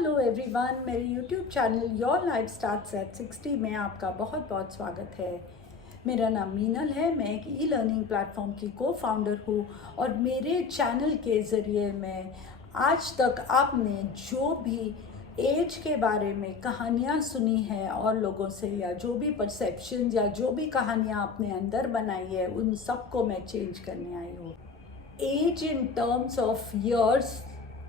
Hello everyone, मेरे YouTube channel your life starts at 60 में आपका बहुत बहुत स्वागत है। मेरा नाम मीनल है। मैं एक ई लर्निंग प्लेटफॉर्म की को फाउंडर हूँ और मेरे चैनल के ज़रिए मैं आज तक आपने जो भी एज के बारे में कहानियाँ सुनी है और लोगों से, या जो भी परसेप्शन या जो भी कहानियाँ आपने अंदर बनाई है, उन सबको मैं चेंज करने आई हूँ। Age in terms of years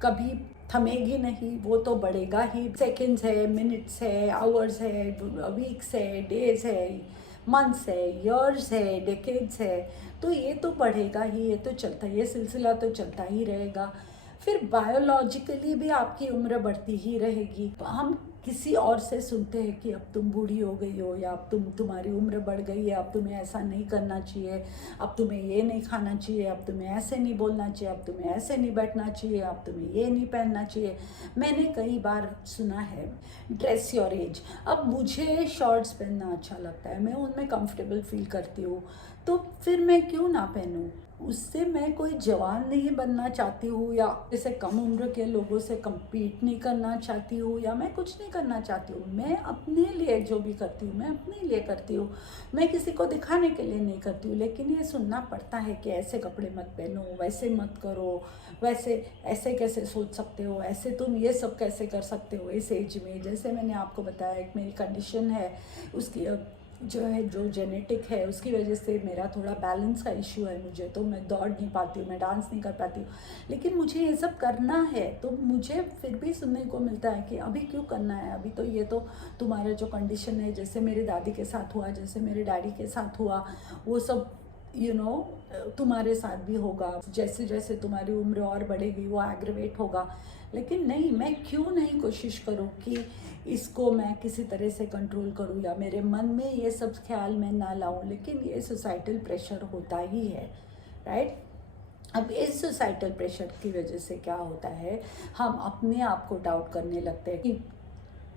कभी थमेगी नहीं, वो तो बढ़ेगा ही। सेकंड्स है, मिनट्स है, आवर्स है, वीक्स है, डेज है, मंथ्स है, ईयर्स है, डेकेड्स है, तो ये तो बढ़ेगा ही, ये तो चलता ही, ये सिलसिला तो चलता ही रहेगा। फिर बायोलॉजिकली भी आपकी उम्र बढ़ती ही रहेगी। हम किसी और से सुनते हैं कि अब तुम बूढ़ी हो गई हो, या अब तुम्हारी उम्र बढ़ गई है, अब तुम्हें ऐसा नहीं करना चाहिए, अब तुम्हें ये नहीं खाना चाहिए, अब तुम्हें ऐसे नहीं बोलना चाहिए, अब तुम्हें ऐसे नहीं बैठना चाहिए, अब तुम्हें ये नहीं पहनना चाहिए। मैंने कई बार सुना है ड्रेस योर एज। अब मुझे शॉर्ट्स पहनना अच्छा लगता है, मैं उनमें कंफर्टेबल फील करती हूँ, तो फिर मैं क्यों ना पहनूँ। उससे मैं कोई जवान नहीं बनना चाहती हूँ, या जैसे कम उम्र के लोगों से compete नहीं करना चाहती हूँ, या मैं कुछ नहीं करना चाहती हूँ। मैं अपने लिए जो भी करती हूँ मैं अपने लिए करती हूँ, मैं किसी को दिखाने के लिए नहीं करती हूँ। लेकिन ये सुनना पड़ता है कि ऐसे कपड़े मत पहनो, वैसे मत करो, वैसे ऐसे कैसे सोच सकते हो, ऐसे तुम ये सब कैसे कर सकते हो इस एज में। जैसे मैंने आपको बताया, एक मेरी कंडीशन है, उसकी जो है, जो जेनेटिक है, उसकी वजह से मेरा थोड़ा बैलेंस का इश्यू है। मुझे तो, मैं दौड़ नहीं पाती हूँ, मैं डांस नहीं कर पाती हूँ, लेकिन मुझे ये सब करना है। तो मुझे फिर भी सुनने को मिलता है कि अभी क्यों करना है, अभी तो ये तो तुम्हारा जो कंडीशन है, जैसे मेरी दादी के साथ हुआ, जैसे मेरे डैडी के साथ हुआ, वो सब तुम्हारे साथ भी होगा। जैसे जैसे तुम्हारी उम्र और बढ़ेगी वो एग्रीवेट होगा। लेकिन नहीं, मैं क्यों नहीं कोशिश करूँ कि इसको मैं किसी तरह से कंट्रोल करूँ, या मेरे मन में ये सब ख्याल मैं ना लाऊं। लेकिन ये सोसाइटल प्रेशर होता ही है, राइट। अब इस सोसाइटल प्रेशर की वजह से क्या होता है, हम अपने आप को डाउट करने लगते हैं कि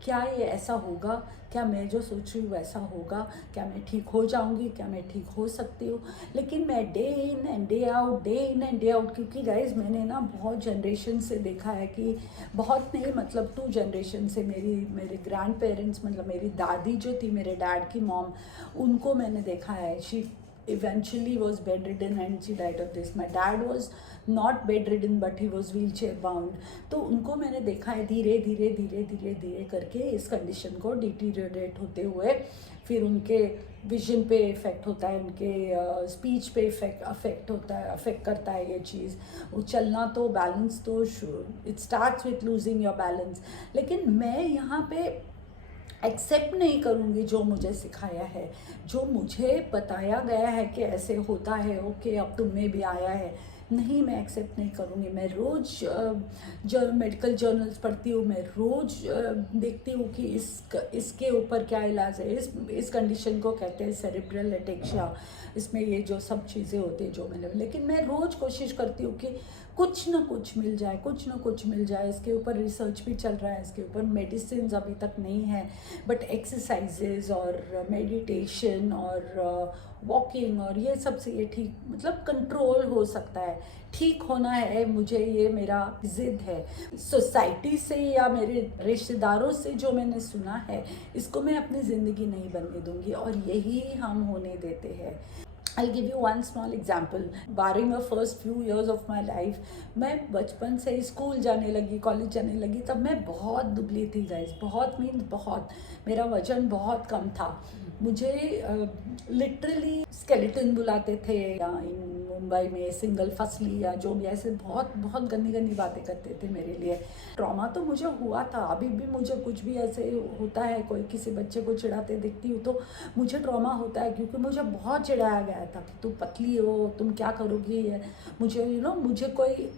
क्या ये ऐसा होगा, क्या मैं जो सोच रही हूँ वैसा होगा, क्या मैं ठीक हो जाऊँगी, क्या मैं ठीक हो सकती हूँ। लेकिन मैं day in and day out, day in and day out, क्योंकि गाइज मैंने ना बहुत जनरेशन से देखा है कि, बहुत नहीं मतलब 2 जनरेशन से, मेरे ग्रैंड पेरेंट्स, मतलब मेरी दादी जो थी, मेरे डैड की मॉम, उनको मैंने देखा है। She eventually was bedridden and she died of this. My dad was not bedridden but he was wheelchair bound. तो उनको मैंने देखा है धीरे धीरे धीरे धीरे धीरे करके इस कंडीशन को डिटीरियोरेट होते हुए। फिर उनके विजन पे इफ़ेक्ट होता है, उनके स्पीच पे अफेक्ट होता है, अफेक्ट करता है ये चीज़। वो चलना तो, बैलेंस तो, it starts with losing your balance. लेकिन मैं यहाँ पे एक्सेप्ट नहीं करूँगी जो मुझे सिखाया है, जो मुझे बताया गया है कि ऐसे होता है, ओके अब तुम में भी आया है। नहीं, मैं एक्सेप्ट नहीं करूँगी। मैं रोज़ जो मेडिकल जर्नल्स पढ़ती हूँ, मैं रोज़ देखती हूँ कि इसके ऊपर क्या इलाज है। इस कंडीशन को कहते हैं सेरेब्रल एटेक्सिया। इसमें ये जो सब चीज़ें होती हैं जो मैंने, लेकिन मैं रोज़ कोशिश करती हूँ कि कुछ ना कुछ मिल जाए, कुछ ना कुछ मिल जाए। इसके ऊपर रिसर्च भी चल रहा है, इसके ऊपर मेडिसिन अभी तक नहीं है, बट एक्सरसाइजेज और मेडिटेशन और वॉकिंग और ये सब से ये ठीक, मतलब कंट्रोल हो सकता है, ठीक होना है मुझे। ये मेरा ज़िद है। सोसाइटी से या मेरे रिश्तेदारों से जो मैंने सुना है, इसको मैं अपनी ज़िंदगी नहीं बनने दूंगी, और यही हम होने देते हैं। I'll give you one small example. Barring the first few years of my life, मैं बचपन से स्कूल जाने लगी, कॉलेज जाने लगी, तब मैं बहुत दुबली थी गाइस, बहुत मीन्स बहुत। मेरा वजन बहुत कम था। मुझे लिटरली स्केलेटन बुलाते थे, या मुंबई में सिंगल फसली, या जो भी ऐसे बहुत बहुत गंदी गंदी बातें करते थे मेरे लिए। ट्रॉमा तो मुझे हुआ था, अभी भी मुझे कुछ भी ऐसे होता है, कोई किसी बच्चे को चिढ़ाते देखती हूँ तो मुझे ट्रॉमा होता है, क्योंकि मुझे बहुत चिढ़ाया गया था कि तुम पतली हो, तुम क्या करोगी। मुझे मुझे कोई,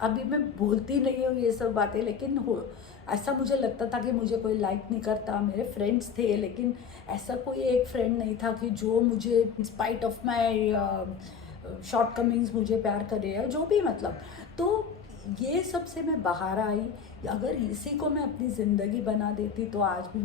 अभी मैं बोलती नहीं हूँ ये सब बातें, लेकिन हो ऐसा मुझे लगता था कि मुझे कोई लाइक नहीं करता। मेरे फ्रेंड्स थे, लेकिन ऐसा कोई एक फ्रेंड नहीं था कि जो मुझे in spite of my shortcomings मुझे प्यार करे, या जो भी, मतलब। तो ये सब से मैं बाहर आई, अगर इसी को मैं अपनी ज़िंदगी बना देती तो आज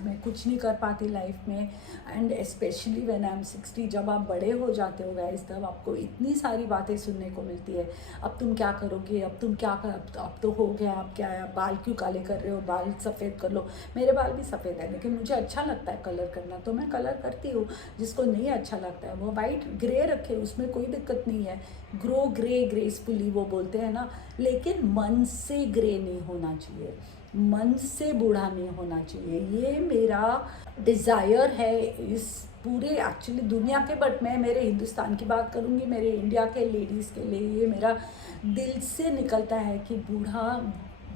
मैं कुछ नहीं कर पाती लाइफ में। And specially when I am 60, जब आप बड़े हो जाते हो गाइस, तब आपको इतनी सारी बातें सुनने को मिलती है। अब तुम क्या करोगे, अब तुम क्या कर, अब तो हो गया, अब क्या है, बाल क्यों काले कर रहे हो, बाल सफ़ेद कर लो। मेरे बाल भी सफ़ेद है, लेकिन मुझे अच्छा लगता है कलर करना, तो मैं कलर करती हूँ। जिसको नहीं अच्छा लगता है वो वाइट ग्रे रखे, उसमें कोई दिक्कत नहीं है। ग्रो ग्रे ग्रेसफुली वो बोलते हैं ना, लेकिन मन से ग्रे नहीं होना चाहिए, मन से बूढ़ा नहीं होना चाहिए। ये मेरा डिज़ायर है इस पूरे एक्चुअली दुनिया के, बट मैं मेरे हिंदुस्तान की बात करूँगी, मेरे इंडिया के लेडीज़ के लिए ये मेरा दिल से निकलता है कि बूढ़ा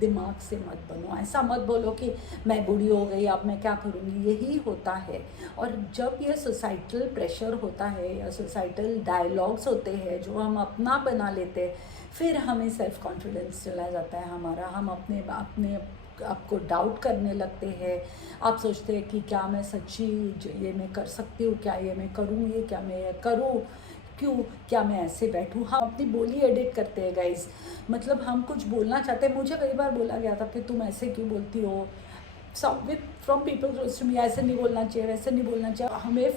दिमाग से मत बनो। ऐसा मत बोलो कि मैं बूढ़ी हो गई, अब मैं क्या करूँगी। यही होता है। और जब ये सोसाइटल प्रेशर होता है या सोसाइटल डायलॉग्स होते हैं जो हम अपना बना लेते हैं, फिर हमें सेल्फ कॉन्फिडेंस चला जाता है हमारा। हम अपने अपने आपको डाउट करने लगते हैं। आप सोचते हैं कि क्या मैं सच्ची ये मैं कर सकती हूँ, क्या ये मैं करूँगी, क्या मैं ये करूँ, क्यों, क्या मैं ऐसे बैठूँ। हम अपनी बोली एडिट करते हैं गाइस। मतलब हम कुछ बोलना चाहते हैं, मुझे कई बार बोला गया था कि तुम ऐसे क्यों बोलती हो, सब with from people close to me, ऐसे नहीं बोलना चाहिए, वैसे नहीं बोलना चाहिए। हमें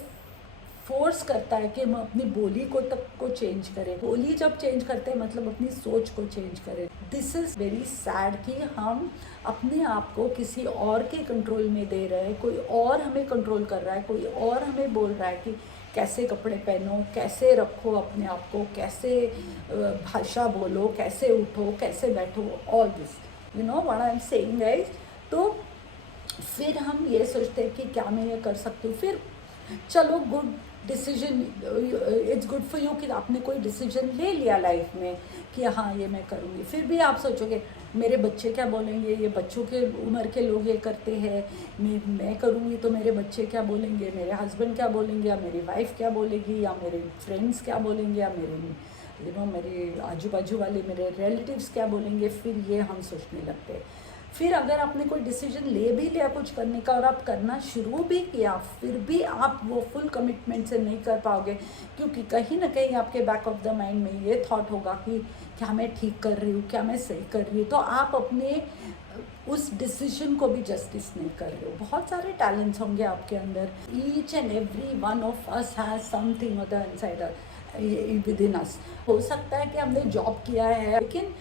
फोर्स करता है कि हम अपनी बोली को चेंज करें। बोली जब चेंज करते हैं मतलब अपनी सोच को चेंज करें। दिस इज़ वेरी सैड कि हम अपने आप को किसी और के कंट्रोल में दे रहे हैं। कोई और हमें कंट्रोल कर रहा है, कोई और हमें बोल रहा है कि कैसे कपड़े पहनो, कैसे रखो अपने आप को, कैसे भाषा बोलो, कैसे उठो, कैसे बैठो, all this, you know what I am saying guys. तो फिर हम ये सोचते हैं कि क्या मैं ये कर सकती हूँ। फिर चलो good decision, it's good for you कि आपने कोई डिसीजन ले लिया लाइफ में कि हाँ ये मैं करूँगी। फिर भी आप सोचोगे मेरे बच्चे क्या बोलेंगे, ये बच्चों के उम्र के लोग ये करते हैं, मैं करूँगी तो मेरे बच्चे क्या बोलेंगे, मेरे हस्बैंड क्या बोलेंगे, या मेरी वाइफ क्या बोलेगी, या मेरे फ्रेंड्स क्या बोलेंगे, या मेरे मेरे आजू बाजू वाले मेरे रिलेटिव्स क्या बोलेंगे। फिर ये हम सोचने लगते हैं। फिर अगर आपने कोई डिसीजन ले भी लिया कुछ करने का और आप करना शुरू भी किया, फिर भी आप वो फुल कमिटमेंट से नहीं कर पाओगे, क्योंकि कहीं ना कहीं आपके बैक ऑफ द माइंड में ये थॉट होगा कि क्या मैं ठीक कर रही हूँ, क्या मैं सही कर रही हूँ। तो आप अपने उस डिसीजन को भी जस्टिस नहीं कर रहे हो। बहुत सारे टैलेंट्स होंगे आपके अंदर। Each and every one of us has something on the inside within us. हो सकता है कि हमने जॉब किया है, लेकिन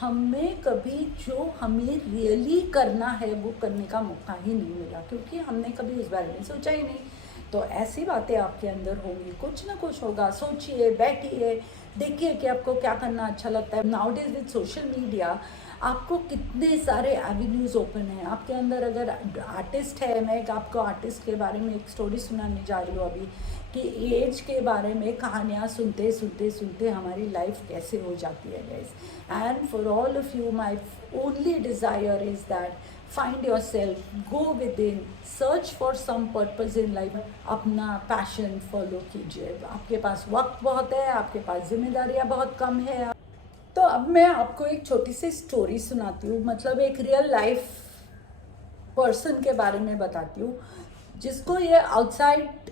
हमें कभी जो हमें रियली करना है वो करने का मौका ही नहीं मिला, क्योंकि हमने कभी उस बारे में सोचा ही नहीं। तो ऐसी बातें आपके अंदर होंगी, कुछ ना कुछ होगा। सोचिए, बैठिए, देखिए कि आपको क्या करना अच्छा लगता है। Now days with social media आपको कितने सारे एवेन्यूज़ ओपन हैं आपके अंदर। अगर आर्टिस्ट है, मैं एक आपको आर्टिस्ट के बारे में एक स्टोरी सुनाने जा रही हूँ अभी, कि एज के बारे में कहानियाँ सुनते सुनते सुनते हमारी लाइफ कैसे हो जाती है guys. And for all of you my only desire is that find yourself, go within, search for some purpose in life. अपना पैशन फॉलो कीजिए। आपके पास वक्त बहुत है, आपके पास जिम्मेदारियाँ बहुत कम है। तो अब मैं आपको एक छोटी सी स्टोरी सुनाती हूँ, मतलब एक रियल लाइफ पर्सन के बारे में बताती हूँ, जिसको ये आउटसाइड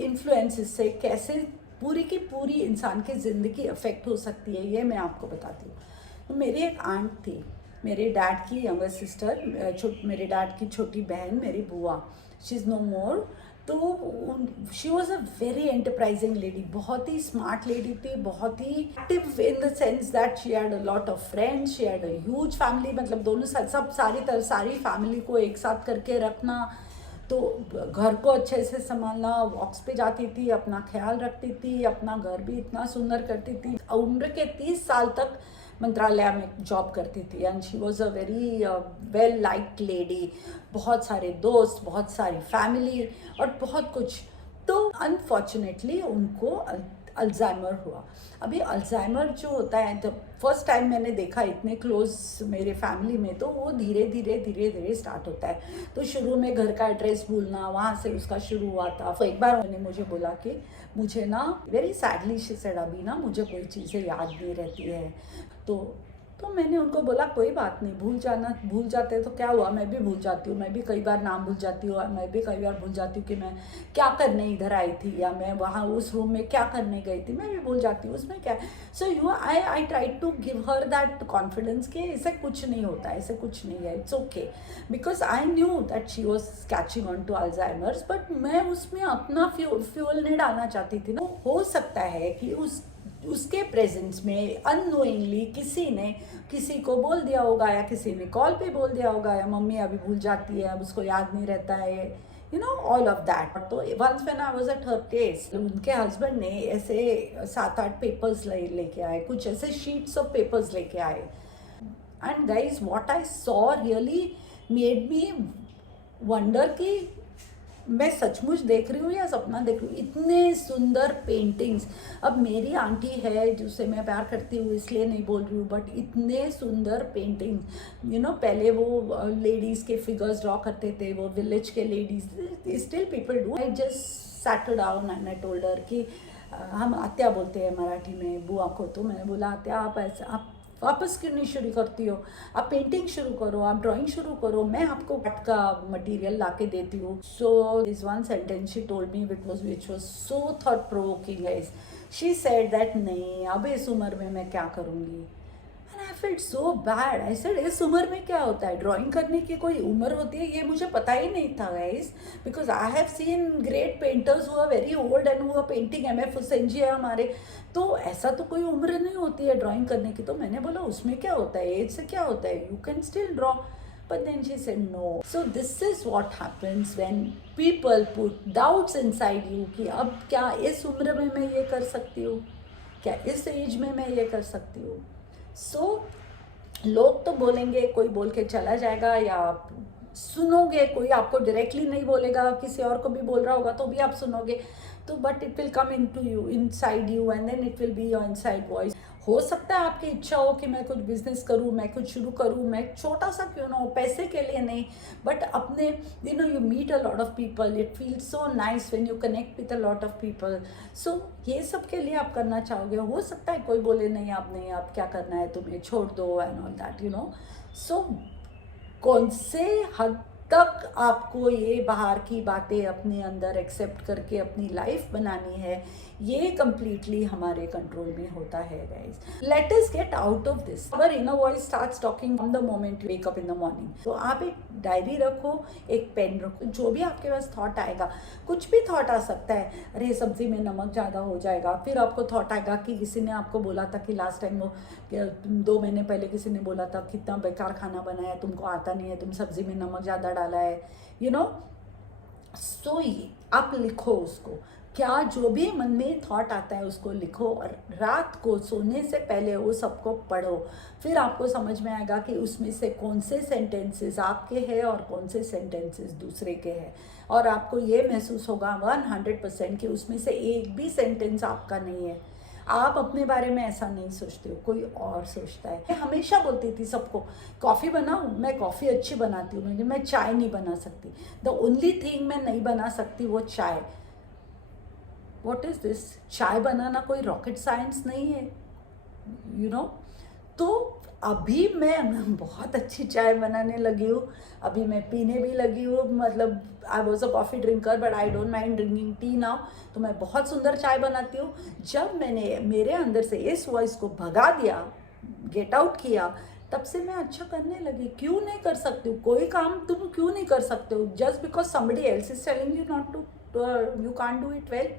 इन्फ्लुएंसेस से कैसे पूरी की पूरी इंसान की ज़िंदगी अफेक्ट हो सकती है, ये मैं आपको बताती हूँ। तो मेरी एक आंट थी, मेरे डैड की यंगर सिस्टर, मेरे डैड की छोटी बहन, मेरी बुआ, शी इज़ नो मोर। तो she was a very enterprising lady, बहुत ही स्मार्ट लेडी थी, बहुत ही active in the sense that she had a lot of friends, she had a huge family. मतलब दोनों सारी फैमिली को एक साथ करके रखना, तो घर को अच्छे से संभालना, वॉक्स पे जाती थी, अपना ख्याल रखती थी, अपना घर भी इतना सुंदर करती थी। उम्र के 30 साल तक मंत्रालय में जॉब करती थी। And she was a very well liked lady, बहुत सारे दोस्त, बहुत सारी फैमिली और बहुत कुछ। तो अनफॉर्चुनेटली उनको अल्जाइमर हुआ। अभी अल्जाइमर जो होता है, जब फर्स्ट टाइम मैंने देखा इतने क्लोज मेरे फैमिली में, तो वो धीरे धीरे स्टार्ट होता है। तो शुरू में घर का एड्रेस भूलना, वहाँ से उसका शुरू हुआ था। तो एक बार उन्होंने मुझे बोला कि मुझे ना वेरी सैडली शी सेड, अभी ना मुझे कोई चीज़ें याद नहीं रहती है। तो तो मैंने उनको बोला कोई बात नहीं, भूल जाते तो क्या हुआ, मैं भी भूल जाती हूँ, मैं भी कई बार नाम भूल जाती हूँ, मैं भी कई बार भूल जाती हूँ कि मैं क्या करने इधर आई थी या मैं वहाँ उस रूम में क्या करने गई थी, मैं भी भूल जाती हूँ, उसमें क्या है। So I try to give her that confidence कि ऐसे कुछ नहीं होता, ऐसे कुछ नहीं है, it's okay, because I knew that she was catching on to Alzheimer's, but मैं उसमें अपना फ्यूल नहीं डालना चाहती थी ना। हो सकता है कि उसके प्रेजेंस में अननोइंगली किसी ने किसी को बोल दिया होगा, या किसी ने कॉल पे बोल दिया होगा, या मम्मी अभी भूल जाती है, अब उसको याद नहीं रहता है, you know all of that. तो once when I was at her place, उनके हस्बैंड ने ऐसे 7-8 पेपर्स लेके आए, कुछ ऐसे शीट्स ऑफ पेपर्स लेके आए, and guys what I saw really made me wonder कि मैं सचमुच देख रही हूँ या सपना देख रही हूँ। इतने सुंदर पेंटिंग्स, अब मेरी आंटी है जिससे मैं प्यार करती हूँ इसलिए नहीं बोल रही हूँ, बट इतने सुंदर पेंटिंग, यू नो पहले वो लेडीज़ के फिगर्स ड्रॉ करते थे, वो विलेज के ladies, still people do. I just sat down and I told her कि हम आत्या बोलते हैं मराठी में बुआ को, तो मैंने बोला आत्या आप ऐसे आप वापस क्यों नहीं शुरू करती हो, आप पेंटिंग शुरू करो, आप ड्राइंग शुरू करो, मैं आपको कट का मटेरियल ला के देती हूँ। So this one sentence she told me which was so thought provoking guys. She said that नहीं अब इस उम्र में मैं क्या करूँगी, and I felt so bad. I said इस उम्र में क्या होता है, ड्राइंग करने की कोई उम्र होती है, ये मुझे पता ही नहीं था guys, because I have seen great painters who are very old and who are painting, MF Husain ji है हमारे, तो ऐसा तो कोई उम्र नहीं होती है ड्राइंग करने की। तो मैंने बोला उसमें क्या होता है, एज से क्या होता है, you can still draw. But then she said no. So this is what happens when people put doubts inside you कि अब क्या इस उम्र में मैं ये कर सकती हूँ, क्या इस एज में मैं ये कर सकती हूँ। सो लोग तो बोलेंगे, कोई बोल के चला जाएगा, या आप सुनोगे, कोई आपको डायरेक्टली नहीं बोलेगा, किसी और को भी बोल रहा होगा तो भी आप सुनोगे, तो but it will come into you, inside you, and then it will be your inside voice. हो सकता है आपकी इच्छा हो कि मैं कुछ बिजनेस करूं, मैं कुछ शुरू करूं, मैं छोटा सा क्यों ना हो, पैसे के लिए नहीं, बट अपने you know you meet a lot of people, it feels so nice when you connect with a lot of people. So ये सब के लिए आप करना चाहोगे। हो सकता है कोई बोले नहीं आप क्या करना है, तुम्हें छोड़ दो and all that, you know. So कौन से हद तक आपको ये बाहर की बातें अपने अंदर एक्सेप्ट करके अपनी लाइफ बनानी है, ये कंप्लीटली हमारे कंट्रोल में होता है guys. Let us get out of this. Our inner voice starts talking from the moment you wake up in the morning. तो आप एक डायरी रखो, एक पेन रखो, जो भी आपके पास थॉट आएगा, कुछ भी थॉट आ सकता है, अरे सब्जी में नमक ज़्यादा हो जाएगा, फिर आपको थॉट आएगा कि किसी ने आपको बोला था कि लास्ट टाइम वो 2 महीने पहले किसी ने बोला था कितना बेकार खाना बनाया, तुमको आता नहीं है, तुम सब्जी में नमक ज़्यादा डाला है, यू नो। सो आप लिखो उसको, क्या जो भी मन में थॉट आता है उसको लिखो, और रात को सोने से पहले वो सबको पढ़ो। फिर आपको समझ में आएगा कि उसमें से कौन से सेंटेंसेस आपके हैं और कौन से सेंटेंसेस दूसरे के हैं, और आपको ये महसूस होगा 100% कि उसमें से एक भी सेंटेंस आपका नहीं है। आप अपने बारे में ऐसा नहीं सोचते हो, कोई और सोचता है। मैं हमेशा बोलती थी सबको, कॉफ़ी बनाऊँ, मैं कॉफ़ी अच्छी बनाती हूँ, मैं चाय नहीं बना सकती, द ओनली थिंग मैं नहीं बना सकती वो चाय। व्हाट इज़ दिस, चाय बनाना कोई रॉकेट साइंस नहीं है, यू नो। तो अभी मैं बहुत अच्छी चाय बनाने लगी हूँ, अभी मैं पीने भी लगी हूँ, मतलब I was a coffee drinker but I don't mind drinking tea now. तो मैं बहुत सुंदर चाय बनाती हूँ। जब मैंने मेरे अंदर से इस वॉइस को भगा दिया, गेट आउट किया, तब से मैं अच्छा करने लगी। क्यों नहीं कर सकती हूँ कोई काम, तुम क्यों नहीं कर सकते हो just because somebody else is telling you not to, you can't do it well.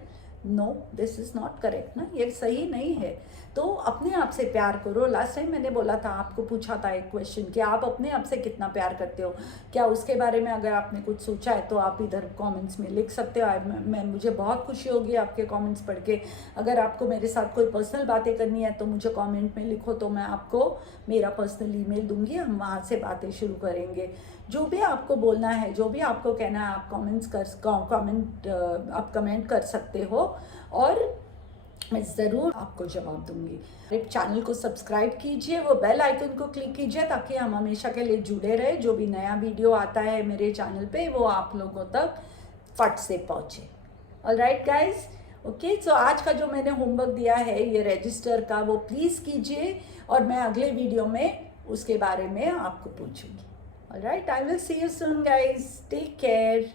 No, this is not correct ना, ये सही नहीं है। तो अपने आप से प्यार करो। लास्ट टाइम मैंने बोला था, आपको पूछा था एक क्वेश्चन कि आप अपने आप से कितना प्यार करते हो, क्या उसके बारे में अगर आपने कुछ सोचा है तो आप इधर कमेंट्स में लिख सकते हो। मैं मुझे बहुत खुशी होगी आपके कमेंट्स पढ़ के। अगर आपको मेरे साथ कोई पर्सनल बातें करनी है तो मुझे कमेंट में लिखो, तो मैं आपको मेरा पर्सनल ईमेल दूंगी, हम वहाँ से बातें शुरू करेंगे। जो भी आपको बोलना है, जो भी आपको कहना है, आप कमेंट कर सकते हो, और मैं ज़रूर आपको जवाब दूंगी। मेरे चैनल को सब्सक्राइब कीजिए, वो बेल आइकन को क्लिक कीजिए, ताकि हम हमेशा के लिए जुड़े रहे। जो भी नया वीडियो आता है मेरे चैनल पे वो आप लोगों तक फट से पहुँचे। ऑलराइट गाइज, ओके, सो आज का जो मैंने होमवर्क दिया है ये रजिस्टर का, वो प्लीज़ कीजिए और मैं अगले वीडियो में उसके बारे में आपको पूछूंगी. Alright, I will see you soon guys, take care.